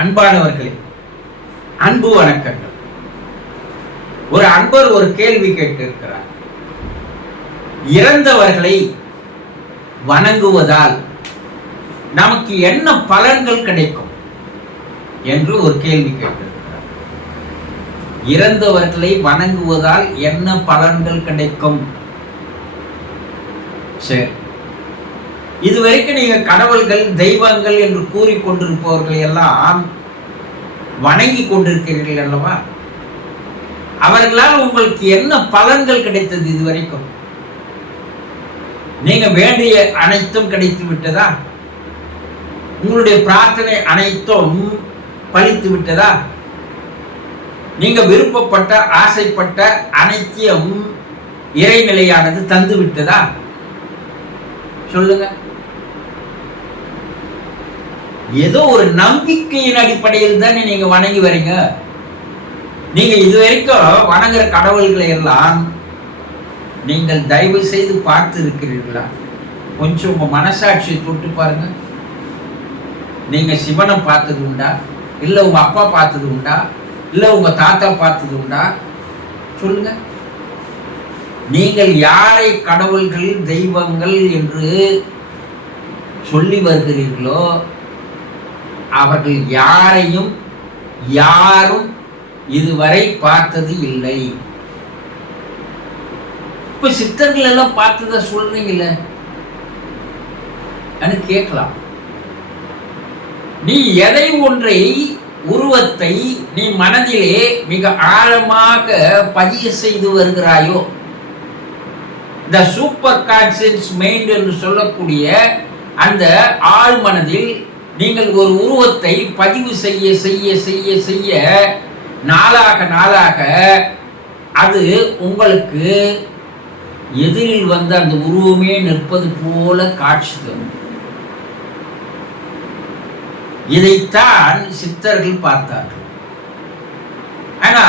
அன்பானவர்களே, அன்பு வணக்கங்கள். ஒரு அன்பர் ஒரு கேள்வி கேட்டிருக்கிறார். இறந்தவர்களை வணங்குவதால் நமக்கு என்ன பலன்கள் கிடைக்கும் என்று ஒரு கேள்வி கேட்டிருக்கிறார். இறந்தவர்களை வணங்குவதால் என்ன பலன்கள் கிடைக்கும்? சரி, இதுவரைக்கும் நீங்க கடவுள்கள் தெய்வங்கள் என்று கூறிக்கொண்டிருப்பவர்களை எல்லாம் வணங்கி கொண்டிருக்கிறீர்கள் அல்லவா? அவர்களால் உங்களுக்கு என்ன பலன்கள் கிடைத்தது? இதுவரைக்கும் நீங்க வேண்டிய அனைத்தும் கிடைத்து விட்டதா? உங்களுடைய பிரார்த்தனை அனைத்தும் பலித்து விட்டதா? நீங்க விருப்பப்பட்ட ஆசைப்பட்ட அனைத்தையும் இறைநிலையானது தந்து விட்டதா? சொல்லுங்க. ஏதோ ஒரு நம்பிக்கையின் அடிப்படையில் தானே நீங்க வணங்கி வரீங்க. நீங்க இதுவரைக்கும் வணங்குற கடவுள்களை எல்லாம் நீங்கள் தயவு செய்து பார்த்து இருக்கிறீர்களா? கொஞ்சம் உங்க மனசாட்சியை தொட்டு பாருங்க. நீங்க சிவனை பார்த்தது உண்டா? இல்ல உங்க அப்பா பார்த்தது உண்டா? இல்ல உங்க தாத்தா பார்த்தது உண்டா? சொல்லுங்க. நீங்கள் யாரை கடவுள்கள் தெய்வங்கள் என்று சொல்லி வருகிறீர்களோ அவர்கள் யாரையும் யாரும் இதுவரை பார்த்தது இல்லை. இப்ப சித்தர்கள் எல்லாம் பார்த்தத சொல்றீங்கல்ல, கேட்கலாம். நீ எதை ஒன்றை உருவத்தை நீ மனதிலே மிக ஆழமாக பதிய செய்து வருகிறாயோ, இந்த சூப்பர் கான்சியஸ் மைண்ட் என்று சொல்லக்கூடிய அந்த ஆழ் மனதில் நீங்கள் ஒரு உருவத்தை பதிவு செய்ய செய்ய செய்ய செய்ய நாளாக நாளாக அது உங்களுக்கு எதிரில் வந்து அந்த உருவமே நிற்பது போல காட்சி தரும். இதைத்தான் சித்தர்கள் பார்த்தார்கள். ஆனா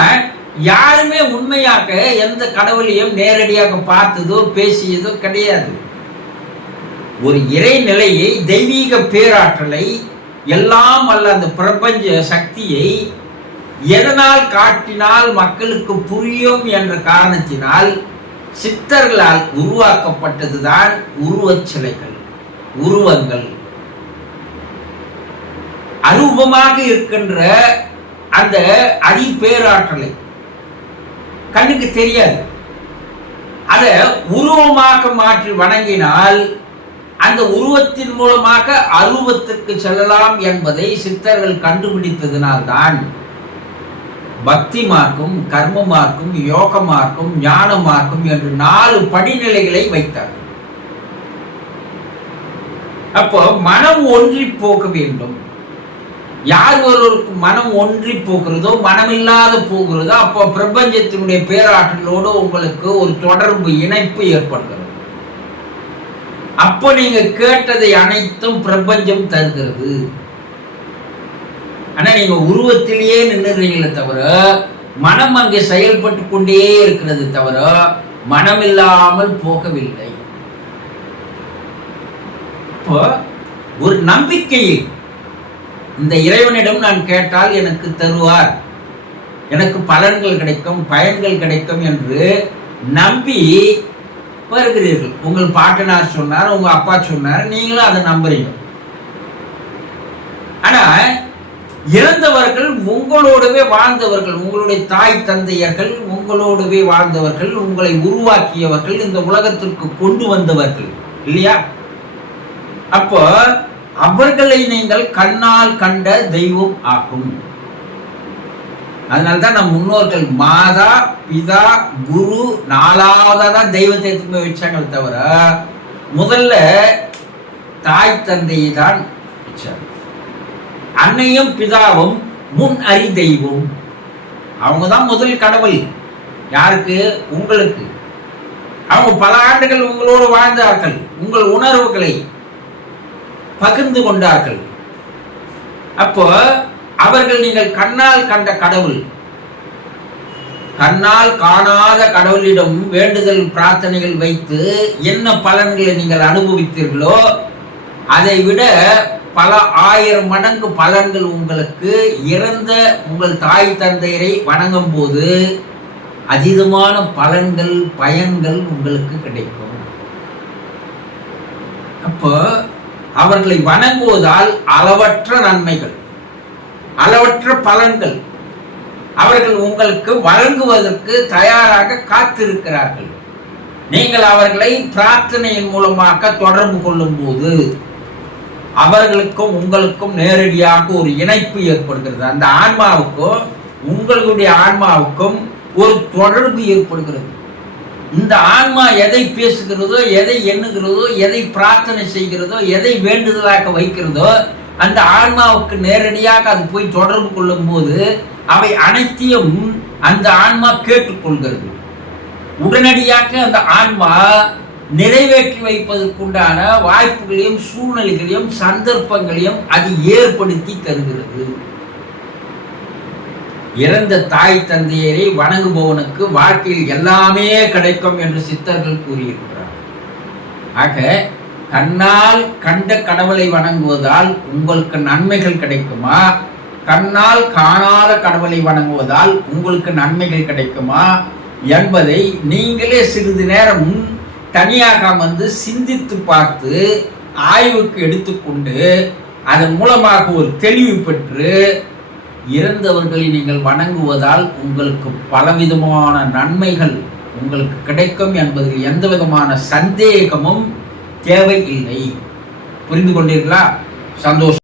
யாருமே உண்மையாக எந்த கடவுளையும் நேரடியாக பார்த்ததோ பேசியதோ கிடையாது. ஒரு இறைநிலையை, தெய்வீக பேராற்றலை, எல்லாம் அல்ல அந்த பிரபஞ்ச சக்தியை எதனால் காட்டினால் மக்களுக்கு புரியும் என்ற காரணத்தினால் சித்தர்களால் உருவாக்கப்பட்டதுதான் உருவச் சிலைகள், உருவங்கள். அரூபமாக இருக்கின்ற அந்த அதி பேராற்றலை கண்ணுக்கு தெரியாது. அதை உருவமாக மாற்றி வணங்கினால் அந்த உருவத்தின் மூலமாக அருவத்திற்கு செல்லலாம் என்பதை சித்தர்கள் கண்டுபிடித்ததினால்தான் பக்தி மார்க்கம், கர்ம மார்க்கம், யோக மார்க்கம், ஞான மார்க்கம் என்று 4 படிநிலைகளை வைத்தார். அப்போ மனம் ஒன்றி போக வேண்டும். யார் ஒருவருக்கு மனம் ஒன்றி போகிறதோ, மனமில்லாத போகிறதோ, அப்போ பிரபஞ்சத்தினுடைய பேராற்றலோடு உங்களுக்கு ஒரு தொடர்பு, இணைப்பு ஏற்படுகிறது. அப்போ நீங்க கேட்டதை அனைத்தும் பிரபஞ்சம் தருகிறது. ஆனா நீங்க உருவத்திலேயே நின்றுறீங்களே தவிர மனம் அங்கே செயல்பட்டு கொண்டே இருக்கிறது தவிர மனம் இல்லாமல் போகவில்லை. இப்போ ஒரு நம்பிக்கையை இந்த இறைவனிடம் நான் கேட்டால் எனக்கு தருவார், எனக்கு பலன்கள் கிடைக்கும், பயன்கள் கிடைக்கும் என்று நம்பி வருகிறீர்கள். உங்கள் பாட்டனார் சொன்னார், உங்க அப்பா சொன்னார், நீங்களும் அதை நம்புறீங்க. ஆனா இறந்தவர்கள் உங்களோடவே வாழ்ந்தவர்கள், உங்களுடைய தாய் தந்தையர்கள் உங்களோடவே வாழ்ந்தவர்கள், உங்களை உருவாக்கியவர்கள், இந்த உலகத்திற்கு கொண்டு வந்தவர்கள் இல்லையா? அப்போ அவர்களை நீங்கள் கண்ணால் கண்ட தெய்வம் ஆகும். அதனால்தான் நம் முன்னோர்கள் மாதா பிதா குரு 4வதான் தெய்வத்தை எடுத்து வச்சாங்க தவிர முதல்ல தாய் தந்தையை தான் வச்சாங்க. அன்னையும் பிதாவும் முன் அறி தெய்வம். அவங்க தான் முதல் கடவுள். யாருக்கு? உங்களுக்கு. அவங்க பல ஆண்டுகள் உங்களோடு வாழ்ந்தார்கள், உங்கள் உணர்வுகளை பகிர்ந்து கொண்டார்கள். அப்போ அவர்கள் நீங்கள் கண்ணால் கண்ட கடவுள். கண்ணால் காணாத கடவுளிடம் வேண்டுதல் பிரார்த்தனைகள் வைத்து என்ன பலன்களை நீங்கள் அனுபவித்தீர்களோ அதை விட பல ஆயிரம் மடங்கு பலன்கள் உங்களுக்கு இறந்த உங்கள் தாய் தந்தையரை வணங்கும் போது அதீதமான பலன்கள் பயன்கள் உங்களுக்கு கிடைக்கும். அப்போ அவர்களை வணங்குவதால் அளவற்ற நன்மைகள், அளவற்ற பலன்கள் அவர்கள் உங்களுக்கு வழங்குவதற்கு தயாராக காத்திருக்கிறார்கள். நீங்கள் அவர்களை பிரார்த்தனையின் மூலமாக தொடர்பு கொள்ளும் போது அவர்களுக்கும் உங்களுக்கும் நேரடியாக ஒரு இணைப்பு ஏற்படுகிறது. அந்த ஆன்மாவுக்கும் உங்களுடைய ஆன்மாவுக்கும் ஒரு தொடர்பு ஏற்படுகிறது. இந்த ஆன்மா எதை பேசுகிறதோ, எதை எண்ணுகிறதோ, எதை பிரார்த்தனை செய்கிறதோ, எதை வேண்டுதலாக வைக்கிறதோ, அந்த ஆன்மாவுக்கு நேரடியாக அது போய் தொடர்பு கொள்ளும் போது அவை அனைத்தையும் அந்த ஆன்மா கேட்டுக்கொள்கிறது. உடனடியாக அந்த ஆன்மா நிறைவேற்றி வைப்பதற்குண்டான வாய்ப்புகளையும் சூழ்நிலைகளையும் சந்தர்ப்பங்களையும் அது ஏற்படுத்தி தருகிறது. இறந்த தாய் தந்தையரை வணங்குபவனுக்கு வாழ்க்கையில் எல்லாமே கிடைக்கும் என்று சித்தர்கள் கூறியிருக்கிறார். ஆக கண்ணால் கண்ட கடவுளை வணங்குவதால் உங்களுக்கு நன்மைகள் கிடைக்குமா, கண்ணால் காணாத கடவுளை வணங்குவதால் உங்களுக்கு நன்மைகள் கிடைக்குமா என்பதை நீங்களே சிறிது நேரம் தனியாக வந்து சிந்தித்து பார்த்து ஆய்வுக்கு எடுத்துக்கொண்டு அதன் மூலமாக ஒரு தெளிவு பெற்று இறந்தவர்களை நீங்கள் வணங்குவதால் உங்களுக்கு பலவிதமான நன்மைகள் உங்களுக்கு கிடைக்கும் என்பதில் எந்த விதமான சந்தேகமும் தேவையில்லை. புரிந்து கொண்டீர்களா? சந்தோஷம்.